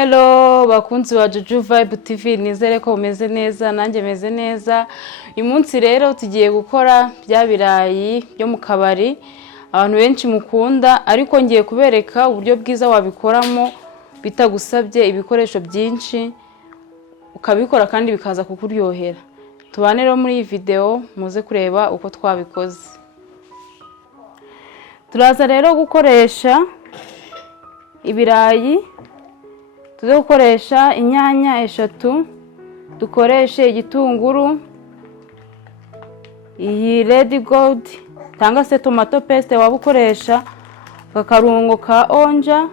Hello bakunzi wa Juju Vibe TV, nizere ko umeze neza nanjye meze neza. Uyu munsi rero tugiye gukora bya birayi byo mu kabari abantu benshi mukunda, ariko ngiye kubereka uburyo bwiza wabikoramo bitagusabye ibikoresho byinshi, ukabikora kandi bikaza kukuryohera. Tubane rero muri iyi video muze kureba uko twabikoze. Turaza rero gukoresha ibirayi, tuze gukoresha inyanya 3, dukoreshe igitunguru, iyi red gold tanga se tomato paste wabukoresha, akarungo ka onja,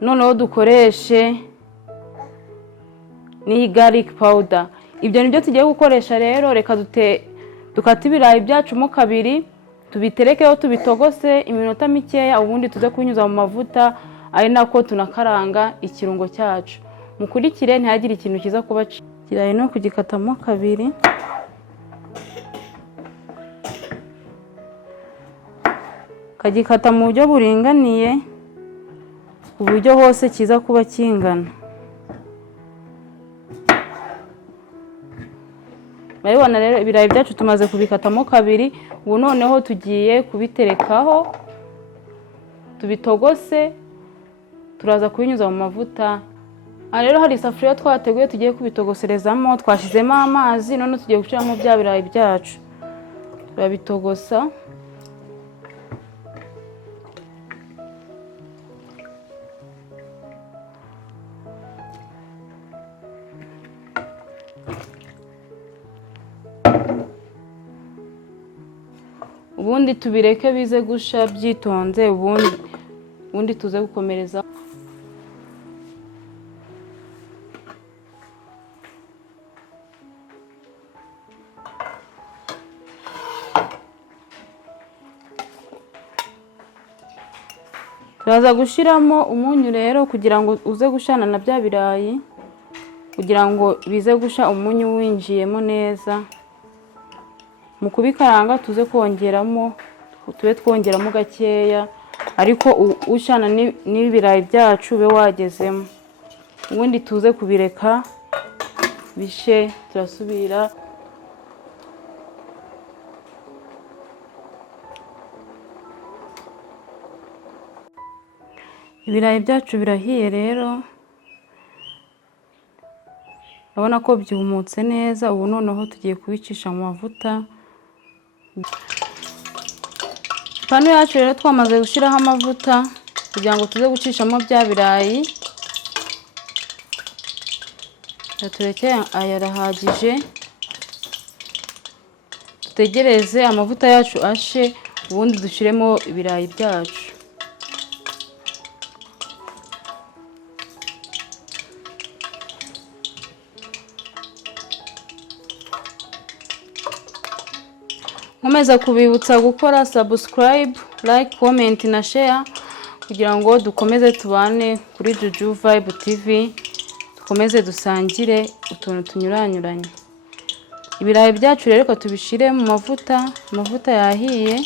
noneho dukoreshe ni garlic powder. Ibyo nibyo tugiye gukoresha rero. Reka dukata ibirayi byacu mo kabiri, tubiterekeho tubitogose iminota mikeya, ubundi tuze kunyuza mu mavuta, ari nako tunakaranga ikirungo cyacu. Mukurikire ntihagire ikintu kiza kuba kirayi no kugikatamo kabiri. Kagikata mu buryo buringaniye, uburyo hose kiza kuba kingana. Murabibona rero ibirayi byacu tumaze kubikatamo kabiri. Ubu noneho tugiye kubiterekaho tubitogose, turaza kubinyuza mu mavuta. Rero hari isafuriya twateguye tugiye kubitogoserezamo, twashizemo amazi, none tugiye gushiramo bya birayi byacu. Turabitogosa. Ubundi tubireke bize gusha byitonze, ubundi tuze gukomereza. Turaza gushiramo umunyu rero kugira ngo uze gushana na bya birayi, kugira ngo bize gusha umunyu winjiyemo neza. Mu kubikaranga tuze kongeramo, twongeramo gakeya, ariko ushana n'ibirayi byacu be wagezemo. Ubundi tuze kubireka bishe, turasubira. Ibirayi byacu birahiye rero, urabona ko byumutse neza. Ubu noneho tugiye kubicisha mu mavuta. Pano yacu rero twamaze gushiraho amavuta kugira ngo tuze gucishamo bya birayi. Tureke ayarahagije, tutegereze amavuta yacu ashe, ubundi dushiremo ibirayi byacu. Nkomeza kubibutsa gukora subscribe, like, comment na share kugira ngo dukomeze tubane kuri Juju Vibe TV, dukomeze dusangire utuntu tunyuranyuranye. Ibirayi byacu rero ko tubishire mu mavuta. Amavuta yahiye.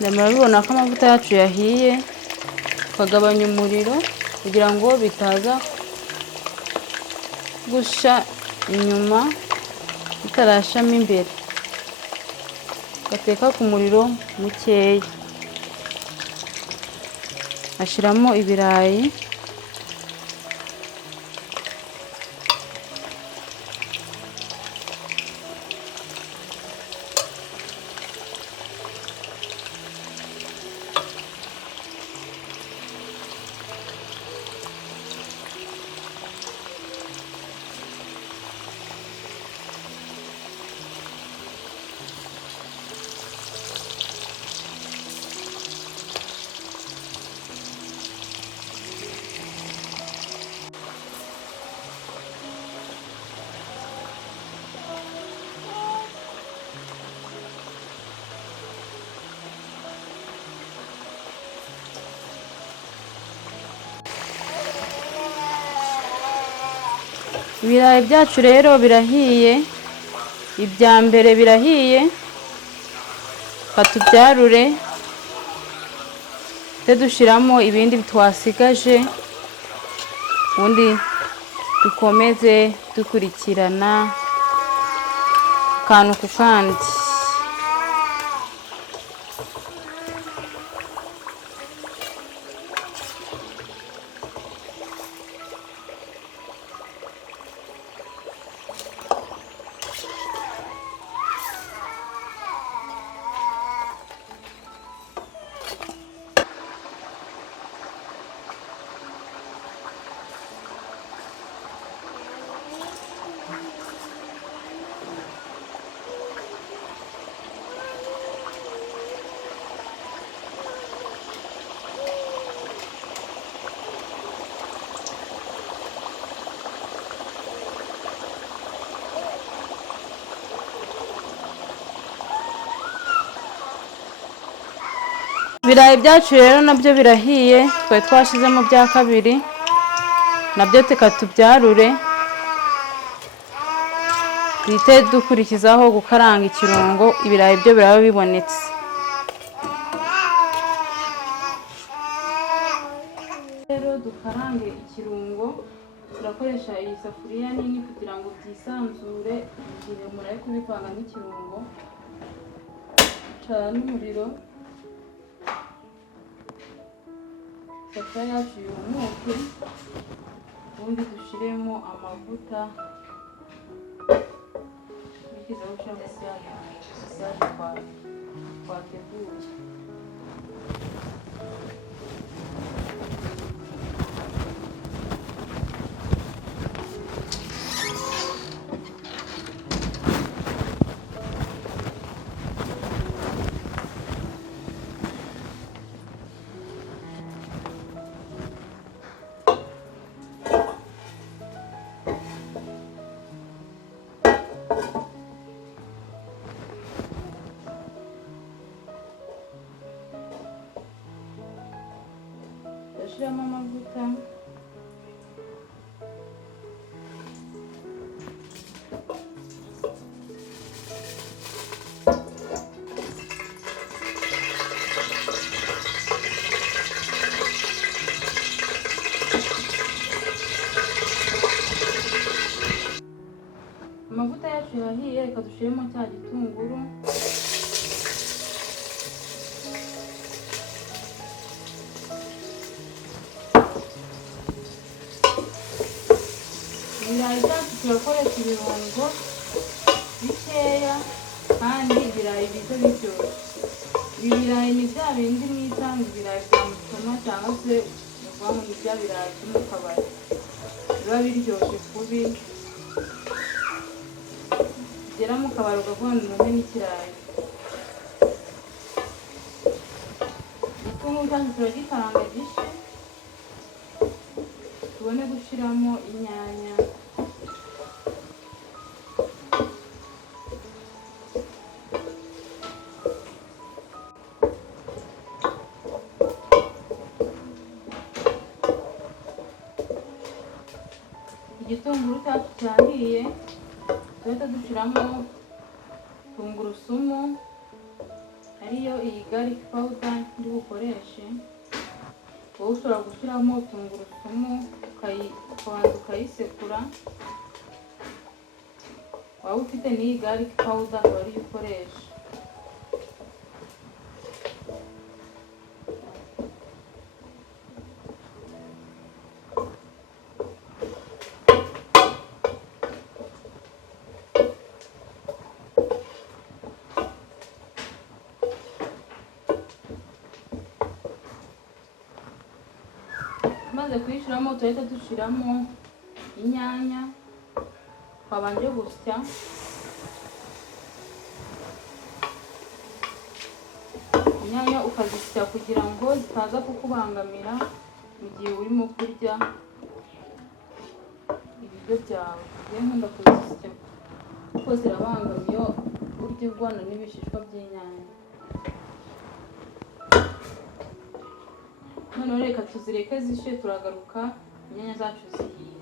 Ndamubona ko amavuta yacu yahiye. Tukagabanya umuriro kugira ngo bitaza gusha inyuma bitarashamo imbere. Gateka ku muriro mukeya. Ashiramo ibirayi. Ibirayi byacu rero birahiye. ibya mbere birahiye, katubyarure dushiramo ibindi twasigaje, ubundi dukomeze dukurikirana akantu ku kandi. Ibirayi byacu rero nabyo birahiye, twari twashizemo bya kabiri, nabyo tukatubyarure, duhite dukurikizaho gukaranga ikirungo. Ibirayi byo biraba bibonetse. Rero dukarange ikirungo, turakoresha iyi safuriya nini kugira ngo byisanzure igihe muraye kubivanga n'ikirungo. Cana umuriro, isafuriya yacu yumuke, ubundi dushiremo amavuta, bikizaho ushaka twateguye. Ndashiramo amavuta, amavuta yacu yahiye, reka dushiremo cya gitunguru. Ibirayi byacu turakoresha ibirungo bikeya kandi ibirayi bize biryoshye. Ibi birayi ni bya bindi mwita ngo ibirayi bya musoma cyangwa se muvuga ngo ni bya birayi byo mu kabari, biba biryoshye kubi, ugera mu kabari ukavuga ngo numpe n'ikirayi. Igitunguru cyacu turagikaranga gishe, tubone gushiramo inyanya. Igitunguru cyacu cyahiye, duhita dushiramo tungurusumu, ariyo iyi garlic powder ndi bukoreshe. Wowe ushobora gushyiramo tungurusumu ukabanza ukayisekura, waba ufite n'iyi garlic powder akaba ariyo ukoresha. Maze kuyishiramo tuhita dushiramo inyanya twabanje gusya. Inyanya ukazisya kugira ngo zitaza kukubangamira mu gihe urimo kurya ibiryo byawe. Rero nkunda kuzisya kuko zirabangamiye urya urwana n'ibishishwa by'inyanya. Noneho reka tuzireke zishe, turagaruka inyanya zacu zihiye.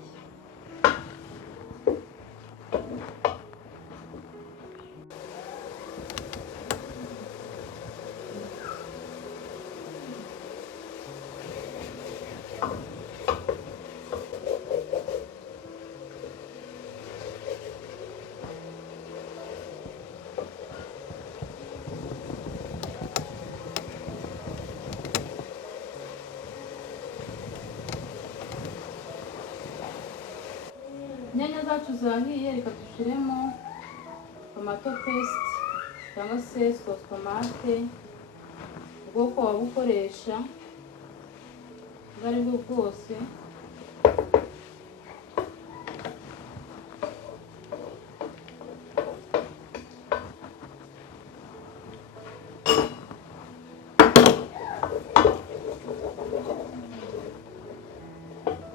Inyanya zacu zahiye, reka dushyiremo tomato paste cyangwa se sauce tomate, ubwoko waba ukoresha ubwo ari bwo bwose.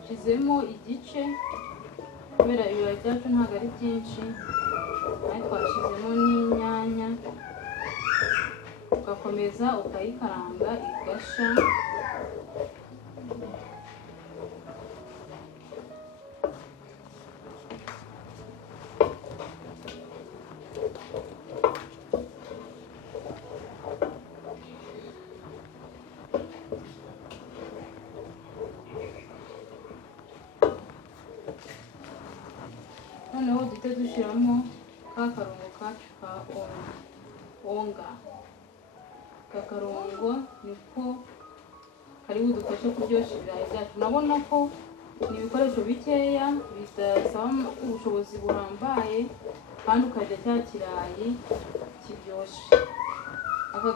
Shyizemo igice kubera ibirayi byacu ntabwo ari byinshi, ariko twashyizemo n'inyanya, ugakomeza ukayikaranga igasha. Noneho duhite dushyiramo ka karungo kacu ka onga. Aka karungo niko kari budufashe kuryoshya ibirayi byacu. Urabona ko ni ibikoresho bikeya bidasaba ubushobozi buhambaye, kandi ukarya cya kirayi kiryoshye. Aka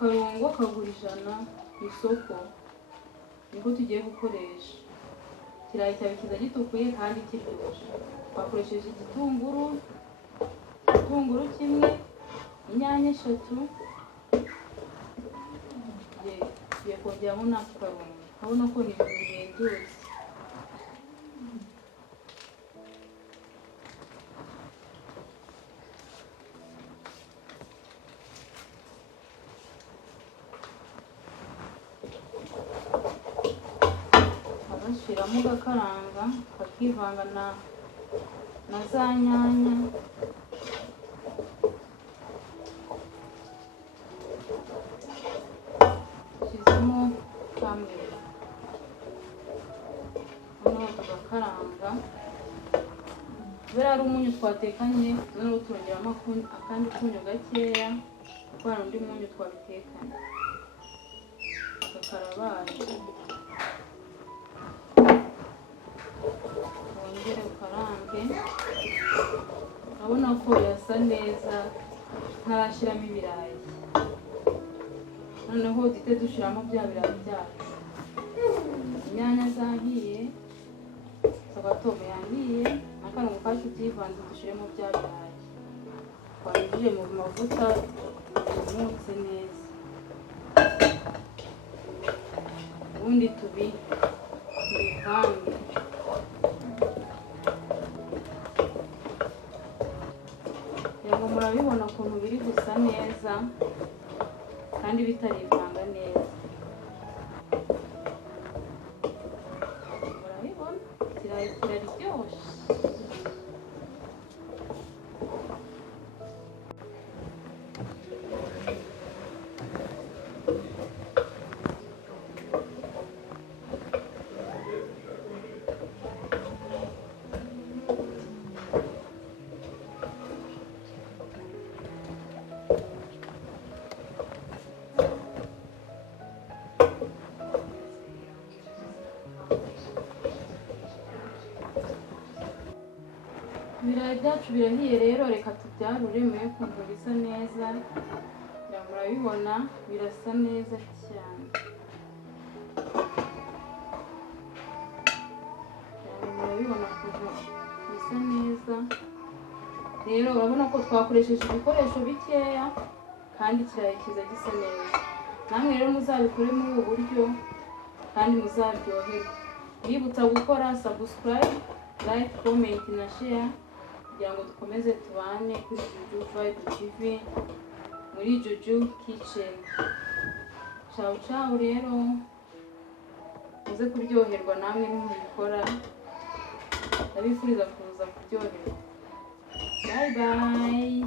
karungo kagura 100 ku isoko, niko tugiye gukoresha. Ikirayi cyawe kiza gitukuye kandi kiryoshye. Twakoresheje igitunguru kimwe, inyanya 3, tugiye kongeramo n'ako karungo. Urabona ko ni ibintu bihendutse. Agashyiramo gakaranga kakivanga na za nyanya. Shyizemo kamwe, noneho tugakaranga. Kubera ari umunyu twatekanye, noneho turongeramo akandi kunyu gakeya, kuko hari undi munyu twabitekanye. Kakarabaye, wongere ukarange. Urabona ko yasa neza ntarashyiramo ibirayi. Noneho duhite dushyiramo bya birayi byacu. Inyanya zahiye, tomatome yahiye, n'akarungo kacu byivanze, dushyiremo bya birayi. Twanyujije mu mavuta yumutse neza, ubundi tubivange. Yego murabibona ukuntu biri gusa neza kandi bitarivanga neza. Murabibona ikirayi kiraryoshye. Ibirayi byacu birahiye rero, reka tubyarure mube kumva bisa neza. Murabibona birasa neza cyane. Murabibona ukuntu bisa neza. Rero urabona ko twakoresheje ibikoresho bikeya kandi ikirayi kiza gisa neza. Namwe rero muzabikore muri ubu buryo kandi muzaryoherwa. Bibutsa gukora subscribe, like, comment na share kugira ngo dukomeze tubane kuri Juju Vibe TV muri Juju Kitchen. Ciao ciao rero, muze kuryoherwa namwe nimubikora. Ndabifuriza kuza kuryoherwa. Bye bye.